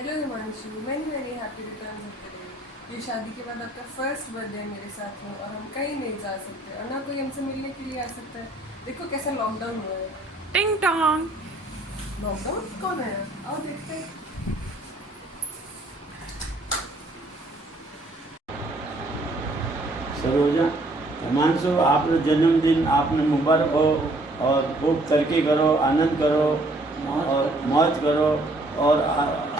Hello Himanshu, many many happy returns of the day. ये शादी के बाद आपका फर्स्ट बर्थडे है मेरे साथ में और हम कहीं नहीं जा सकते और ना कोई हमसे मिलने के लिए आ सकता है। देखो कैसा लॉकडाउन हुआ है। टिंग टोंग। लॉकडाउन कौन है? आओ देखते हैं। सरोजा, हिमांशु, आपने जन्मदिन आपने मुबारक हो और खूब तरक्की करो, आनंद करो और मौज करो और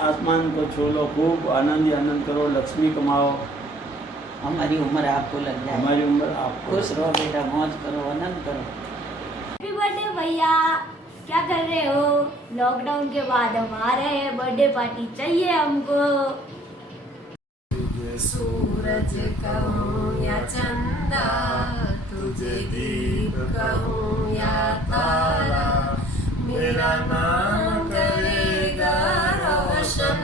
आसमान को छू लो, खूब आनंद ही आनंद करो, लक्ष्मी कमाओ। हमारी उम्र आपको लग जाए। हमारी उम्र आपको खुश रहो बेटा, मौज करो, आनंद करो। हैप्पी बर्थडे भैया, क्या कर रहे हो? लॉकडाउन के बाद हमारे बर्थडे पार्टी चाहिए हमको। सूरज कहूँ या चंदा, तुझे दीप कहूँ या तारा, मेरा नाम करेगा रोशन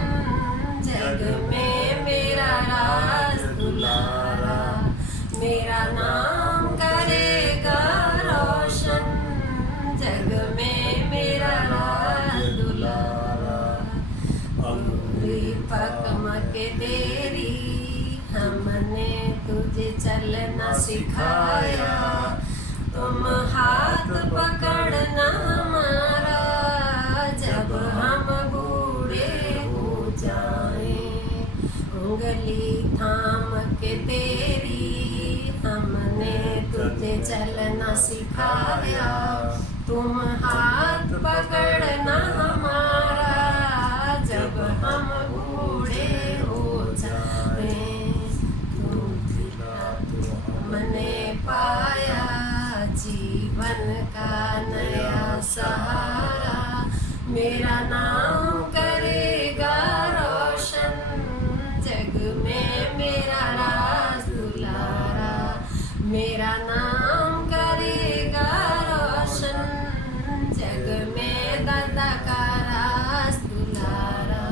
जग में मेरा राज दुलारा। मेरा नाम करेगा रोशन जग में मेरा राज दुलारा। अंगुली पकमक तेरी हमने तुझे चलना सिखाया, तुम हाथ पकड़ना हमारा जब हम बूढ़े हो जाएं। उंगली थाम के तेरी हमने तुझे चलना सिखाया, तुम हाथ पकड़ना हमारा जब हम बूढ़े हो जाएं। हमने पाया जीवन का नया सहारा, मेरा नाम करेगा रोशन जग में मेरा राज दुलारा। मेरा नाम करेगा रोशन जग में दादा का राज दुलारा।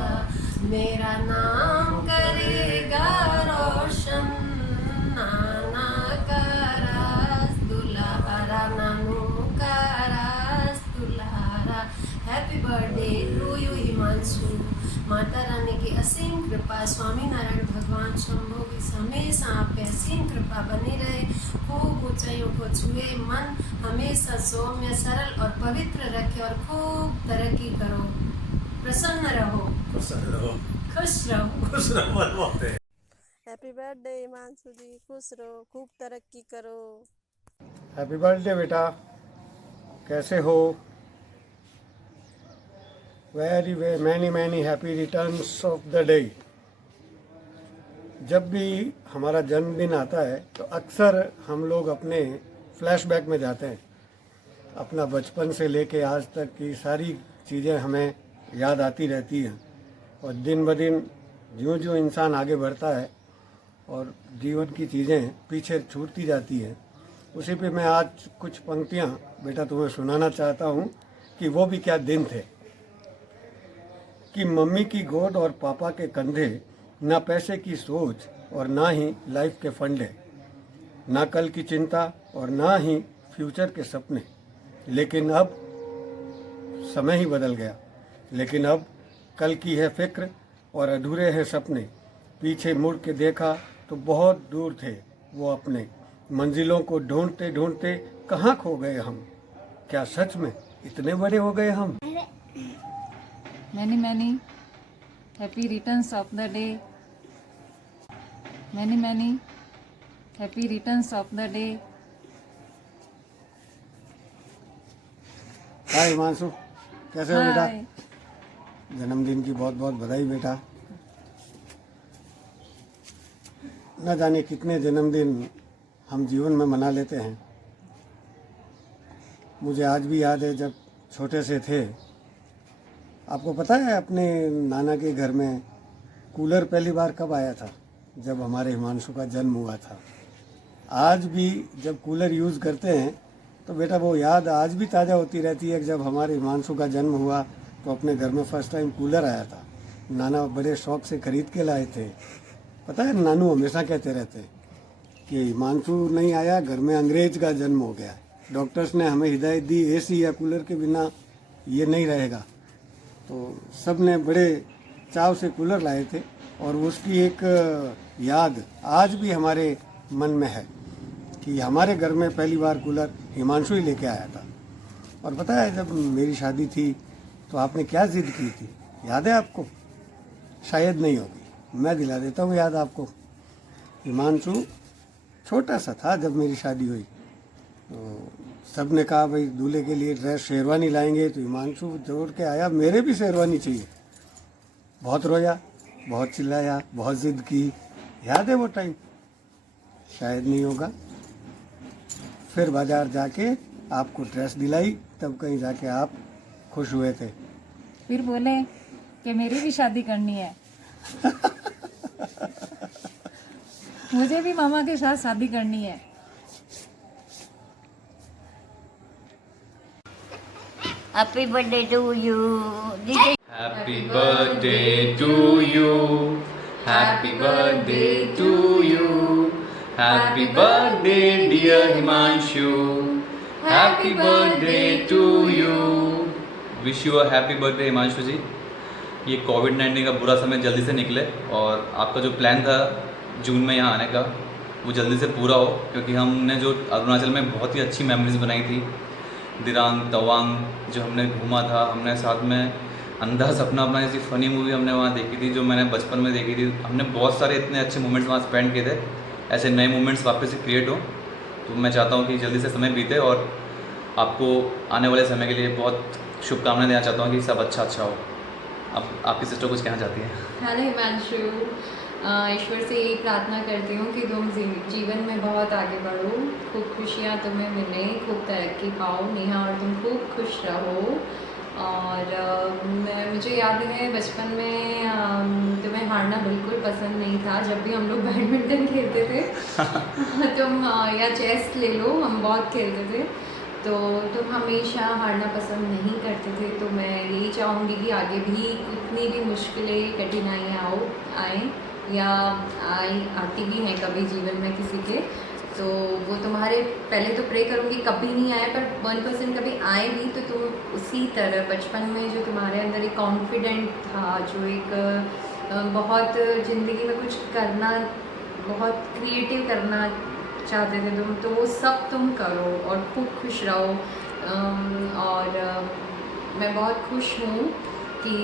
मेरा नाम करेगा रोशन नाना का राज दुलारा, नानू का राज दुलारा। Happy birthday to you Himanshu. माता रानी की असीम कृपा, स्वामी नारायण भगवान शंभो की हमेशा आप पे असीम कृपा बनी रहे। खूब ऊंचाइयों को छुए, मन हमेशा सौम्य सरल और पवित्र रखे और खूब तरक्की करो, प्रसन्न रहो, खुश रहो। हैप्पी बर्थडे हिमांशु जी, खुश रहो, खूब तरक्की करो। हैप्पी बर्थडे बेटा, कैसे हो? Very many many happy returns of the day. जब भी हमारा जन्मदिन आता है तो अक्सर हम लोग अपने फ्लैशबैक में जाते हैं। अपना बचपन से लेके आज तक की सारी चीज़ें हमें याद आती रहती हैं और दिन ब दिन ज्यों ज्यों इंसान आगे बढ़ता है और जीवन की चीज़ें पीछे छूटती जाती हैं, उसी पे मैं आज कुछ पंक्तियाँ बेटा तुम्हें सुनाना चाहता हूँ कि वो भी क्या दिन थे। कि मम्मी की गोद और पापा के कंधे, ना पैसे की सोच और ना ही लाइफ के फंडे, ना कल की चिंता और ना ही फ्यूचर के सपने। लेकिन अब समय ही बदल गया, लेकिन अब कल की है फिक्र और अधूरे हैं सपने। पीछे मुड़ के देखा तो बहुत दूर थे वो अपने, मंजिलों को ढूंढते ढूंढते कहाँ खो गए हम। क्या सच में इतने बड़े हो गए हम? Many many happy returns of the day. Many many happy returns of the day. हाय हिमांशु, कैसे हो बेटा? Hi. जन्मदिन की बहुत बहुत बधाई बेटा। न जाने कितने जन्मदिन हम जीवन में मना लेते हैं। मुझे आज भी याद है जब छोटे से थे, आपको पता है अपने नाना के घर में कूलर पहली बार कब आया था? जब हमारे हिमांशु का जन्म हुआ था। आज भी जब कूलर यूज़ करते हैं तो बेटा वो याद आज भी ताज़ा होती रहती है कि जब हमारे हिमांशु का जन्म हुआ तो अपने घर में फर्स्ट टाइम कूलर आया था। नाना बड़े शौक से खरीद के लाए थे। पता है नानू हमेशा कहते रहते कि हिमांशु नहीं आया, घर में अंग्रेज का जन्म हो गया। डॉक्टर्स ने हमें हिदायत दी एसी या कूलर के बिना ये नहीं रहेगा। तो सब ने बड़े चाव से कूलर लाए थे और उसकी एक याद आज भी हमारे मन में है कि हमारे घर में पहली बार कूलर हिमांशु ही लेके आया था। और पता है जब मेरी शादी थी तो आपने क्या जिद की थी, याद है आपको? शायद नहीं होगी, मैं दिला देता हूँ याद आपको। हिमांशु छोटा सा था जब मेरी शादी हुई, तो सब ने कहा भाई दूल्हे के लिए ड्रेस शेरवानी लाएंगे, तो हिमांशु जोड़ के आया मेरे भी शेरवानी चाहिए। बहुत रोया, बहुत चिल्लाया, बहुत जिद की, याद है वो टाइम? शायद नहीं होगा। फिर बाजार जाके आपको ड्रेस दिलाई, तब कहीं जाके आप खुश हुए थे। फिर बोले कि मेरी भी शादी करनी है। मुझे भी मामा के साथ शादी करनी है। Happy birthday to you. Happy birthday to you. Happy birthday to you. Happy birthday dear Himanshu. Happy birthday to you. Wish you a happy birthday Himanshu ji. ये कोविड-19 का बुरा समय जल्दी से निकले और आपका जो प्लान था जून में यहाँ आने का वो जल्दी से पूरा हो, क्योंकि हमने जो अरुणाचल में बहुत ही अच्छी मेमोरीज बनाई थी, दिरांग तवांग जो हमने घूमा था, हमने साथ में अंधा सपना अपना जैसी फ़नी मूवी हमने वहाँ देखी थी जो मैंने बचपन में देखी थी। हमने बहुत सारे इतने अच्छे मोमेंट्स वहाँ स्पेंड किए थे। ऐसे नए मोमेंट्स वापस से क्रिएट हो, तो मैं चाहता हूँ कि जल्दी से समय बीते और आपको आने वाले समय के लिए बहुत शुभकामनाएं देना चाहता हूँ कि सब अच्छा हो। अब आपकी सिस्टर कुछ कहना चाहती है? हेलो हिमांशु, ईश्वर से यही प्रार्थना करती हूँ कि तुम जीवन में बहुत आगे बढ़ो, खूब खुशियाँ तुम्हें मिले, खूब तरक्की पाओ नेहा, और तुम खूब खुश रहो। और मुझे याद है बचपन में तुम्हें हारना बिल्कुल पसंद नहीं था। जब भी हम लोग बैडमिंटन खेलते थे तुम या चेस ले लो, हम बहुत खेलते थे, तो तुम हमेशा हारना पसंद नहीं करते थे। तो मैं यही चाहूँगी कि आगे भी कितनी भी मुश्किलें कठिनाइयाँ आएँ या आती भी हैं कभी जीवन में किसी के, तो वो तुम्हारे पहले तो प्रे करूँगी कभी नहीं आए, पर 1% कभी आए भी तो तुम उसी तरह बचपन में जो तुम्हारे अंदर एक कॉन्फिडेंट था, जो एक बहुत ज़िंदगी में कुछ करना, बहुत क्रिएटिव करना चाहते थे तुम, तो वो सब तुम करो और खूब खुश रहो। और मैं बहुत खुश हूँ कि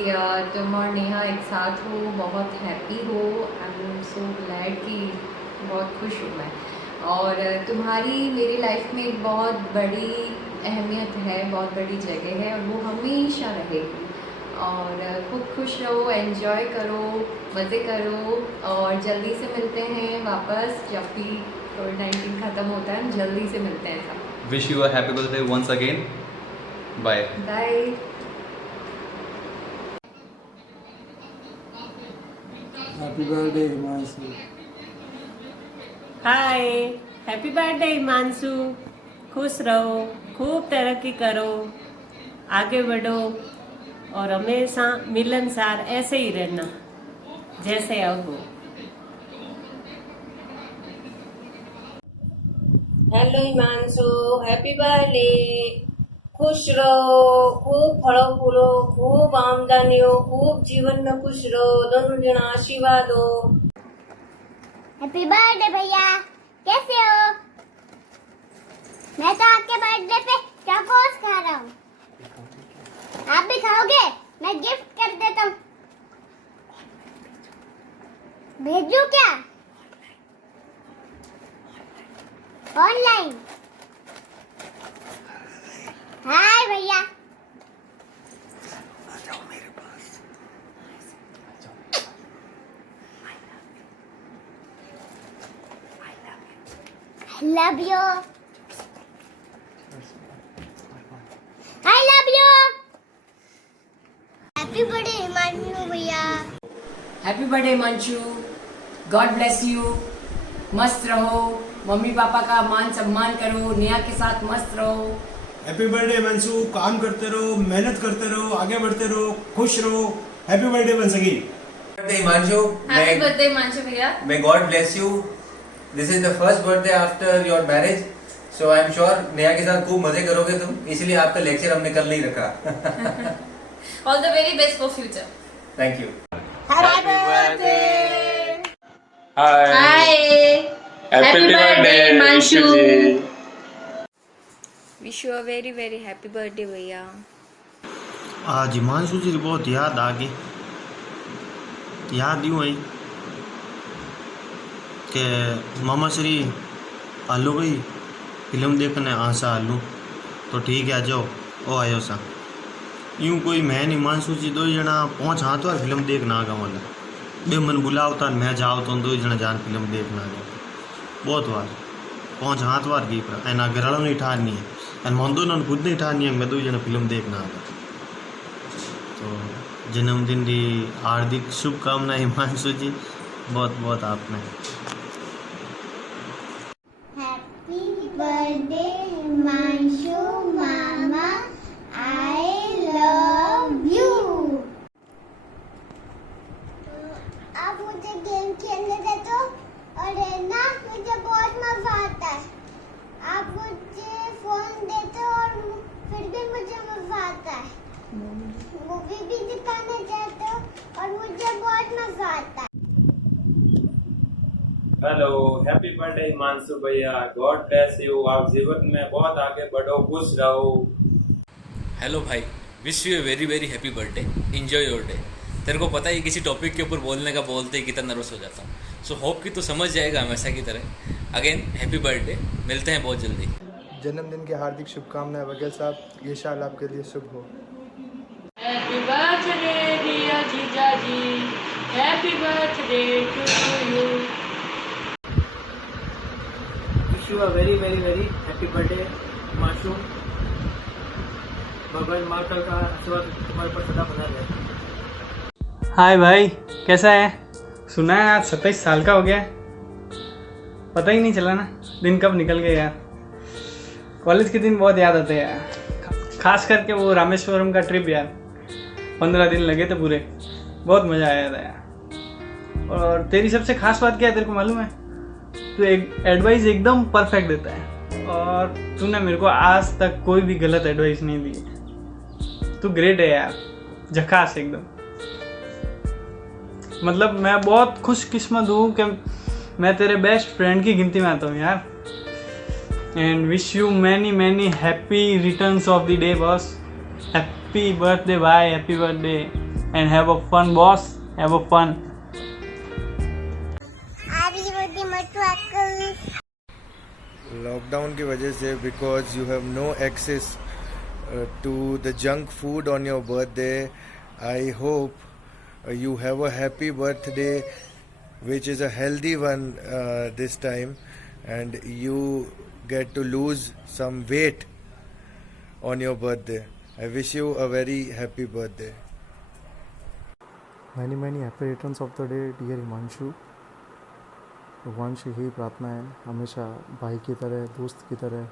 तुम और नेहा एक साथ हो, बहुत हैप्पी हो। आई एम सो ग्लैड कि बहुत खुश हूँ मैं। और तुम्हारी मेरी लाइफ में एक बहुत बड़ी अहमियत है, बहुत बड़ी जगह है, और वो हमेशा रहेगी। और खूब खुश रहो, एंजॉय करो, मज़े करो, और जल्दी से मिलते हैं वापस जब भी कोविड-19 ख़त्म होता है, जल्दी से मिलते हैं सब। Wish you a happy birthday once again. Bye bye. Happy birthday Himanshu. Hi, happy birthday Himanshu. खुश रहो, खूब तरक्की करो, आगे बढ़ो और हमेशा मिलनसार ऐसे ही रहना जैसे अब हो। Hello Himanshu, happy birthday. खुश रहो, खूब फलो फूलो, खूब आमदनी हो, खूब जीवन में खुश रहो, दोनों जना आशीर्वाद हो। हैप्पी बर्थडे भैया, कैसे हो? मैं तो आपके बर्थडे पे चॉकोस खा रहा हूँ। आप भी खाओगे? मैं गिफ्ट कर देता हूँ। भेजूं क्या? ऑनलाइन? हाय भैया। Love you. I love you. Happy birthday Himanshu भैया। Happy birthday Himanshu, God bless you. मस्त रहो, मम्मी पापा का मान सम्मान करो, नेहा के साथ मस्त रहो। हैप्पी बर्थडे हिमांशु, काम करते रहो, मेहनत करते रहो, आगे बढ़ते रहो, खुश रहो। Happy birthday once again. Birthday Himanshu. Happy birthday Himanshu भैया। May God bless you. This is the first birthday after your marriage, so I am sure Neha के साथ खूब मजे करोगे तुम, इसलिए आपका लेक्चर हमने कल नहीं रखा। All the very best for future. Thank you. Happy birthday. Hi happy birthday Himanshu ji. Wish you a very very happy birthday भैया। आज हिमांशु जी की बहुत याद आ गई। याद यूँ आई कि मामा श्री आलू भाई फिल्म देखने आशा आलू तो ठीक है आ जाओ ओ आयो सा। यूँ कोई मैं हिमांशु जी दो जना 5 हाथ बार फिल्म देखना आ गया वाला बे मन बुलावता मैं जाओ तो 2 जना जान फिल्म देखना आ गया बहुत बार 5 हाथ बार गई पर एना घरवालों नहीं ठानी है एन मंदो ने खुद नहीं ठानी है मैं 2 जना फिल्म देखना आ गया। तो जन्मदिन की हार्दिक शुभकामनाएं हिमांशु जी बहुत बहुत आपने। Happy birthday Himanshu mama I love you. आप मुझे गेम खेलने देते हो और है ना मुझे बहुत मजा आता है। आप मुझे फोन देते हो और फिर भी मुझे मजा आता है। मूवी भी दिखाने जाते हो और मुझे बहुत मजा आता है। हेलो हैप्पी बर्थडे हिमांशु भैया, गॉड ब्लेस यू। आप जीवन में बहुत आगे बढ़ो, खुश रहो। हेलो भाई, wish U a very very happy birthday, enjoy your day. तेरे को पता है किसी टॉपिक के ऊपर बोलने का बोलते ही कितना नर्वस हो जाता हूँ। सो होप कि तू समझ जाएगा हमेशा की तरह। अगेन हैप्पी बर्थडे, मिलते हैं बहुत जल्दी। जन्मदिन की हार्दिक शुभकामनाएं वकील साहब, ये साल आपके लिए शुभ हो। हैप्पी बर्थडे डियर जीजा जी, happy birthday to you. Wish you a very very very happy birthday Himanshu. भगवान माँ का आशीर्वाद तुम्हारे पर सदा बना रहे। हाय भाई, कैसा है? सुना है आज 27 साल का हो गया है। पता ही नहीं चला ना दिन कब निकल गया यार। कॉलेज के दिन बहुत याद आते हैं यार, खास करके वो रामेश्वरम का ट्रिप यार। 15 दिन लगे थे पूरे, बहुत मज़ा आया था यार। और तेरी सबसे खास बात क्या है तेरे को मालूम है? तू एक एडवाइस एकदम परफेक्ट देता है और तूने मेरे को आज तक कोई भी गलत एडवाइस नहीं दी। तू ग्रेट है यार, झकास एकदम। मतलब मैं बहुत खुशकिस्मत हूँ कि मैं तेरे बेस्ट फ्रेंड की गिनती में आता हूँ यार। And wish you many many happy returns of the day boss. Happy birthday भाई, happy birthday and have a fun boss, have a fun. Lockdown की वजह से because you have no access to the junk food on your birthday, I hope you have a happy birthday which is a healthy one this time, and you get to lose some weight on your birthday. I wish you a very happy birthday. many happy returns of the day dear Himanshu. भगवान से यही प्रार्थना है हमेशा भाई की तरह, दोस्त की तरह,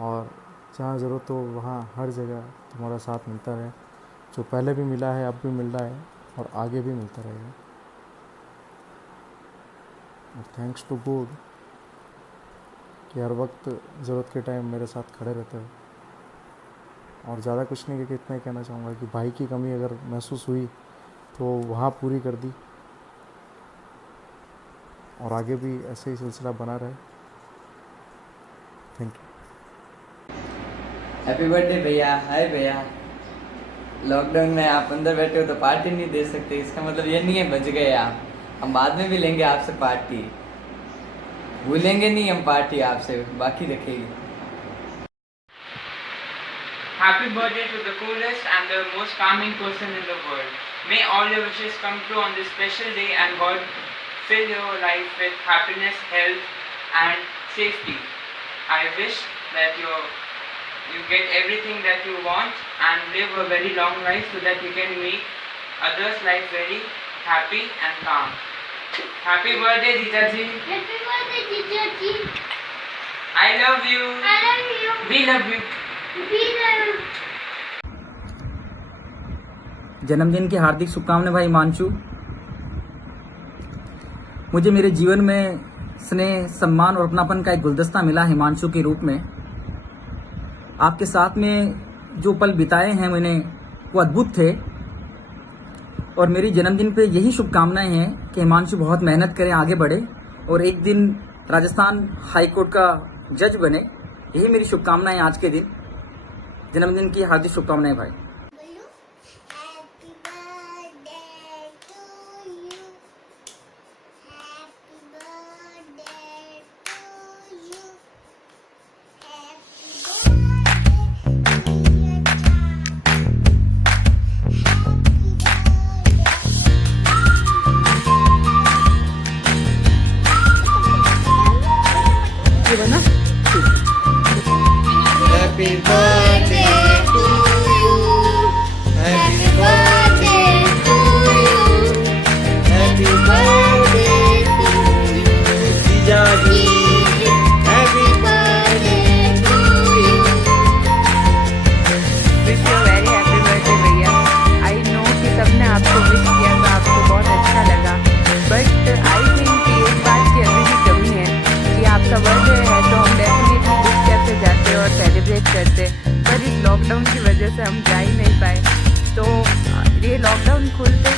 और जहाँ ज़रूरत हो वहाँ हर जगह तुम्हारा साथ मिलता रहे। जो पहले भी मिला है, अब भी मिल रहा है और आगे भी मिलता रहेगा। और थैंक्स टू गॉड कि हर वक्त ज़रूरत के टाइम मेरे साथ खड़े रहते हो। और ज़्यादा कुछ नहीं, क्योंकि इतना ही कहना चाहूँगा कि भाई की कमी अगर महसूस हुई तो वहाँ पूरी कर दी, और आगे भी ऐसे ही सिलसिला बना रहे। Thank you. हैप्पी बर्थडे भैया। हाय भैया, लॉकडाउन में आप अंदर बैठे हो तो पार्टी नहीं दे सकते, इसका मतलब ये नहीं है बच गए आप। हम बाद में भी लेंगे आपसे पार्टी, भूलेंगे नहीं हम पार्टी आपसे, बाकी रखेगी। Happy birthday to the coolest and the most calming person in the world. May all your wishes come true on this special day, and God fill your life with happiness, health and safety. I wish that you get everything that you want and live a very long life so that you can make others' life very happy and calm. Happy birthday, Jija ji. Happy birthday, Jija ji. I love you. I love you. We love you. We love you. जन्मदिन की हार्दिक शुभकामनाएं भाई हिमांशु। मुझे मेरे जीवन में स्नेह, सम्मान और अपनापन का एक गुलदस्ता मिला हिमांशु के रूप में। आपके साथ में जो पल बिताए हैं मैंने वो अद्भुत थे। और मेरी जन्मदिन पे यही शुभकामनाएं हैं कि हिमांशु बहुत मेहनत करे, आगे बढ़े और एक दिन राजस्थान हाई कोर्ट का जज बने। यही मेरी शुभकामनाएं आज के दिन। जन्मदिन की हार्दिक शुभकामनाएं भाई। Happy birthday to you. Happy birthday to you. Happy birthday to you. Jijaji. Happy birthday to you. Wish you very happy birthday भैया। आई नो कि सबने आपको विश किया तो आपको बहुत अच्छा लगा, बट आई थिंक कि एक बात की अभी भी कमी है कि आपका बर्थडे है तो हम डेफिनेटली गिफ्ट कैफे जाते और सेलिब्रेट करते, पर इस लॉकडाउन की वजह से हम जा ही नहीं पाए। तो ये लॉकडाउन खुलते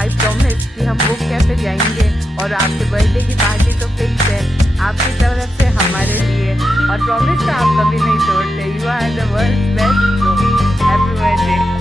आई प्रॉमिस कि हम बुक कैफे जाएंगे और आपके बर्थडे की पार्टी तो फिक्स है आपकी तरफ से हमारे लिए, और प्रॉमिस तो आप कभी नहीं तोड़ते। You are the world best. Happy birthday.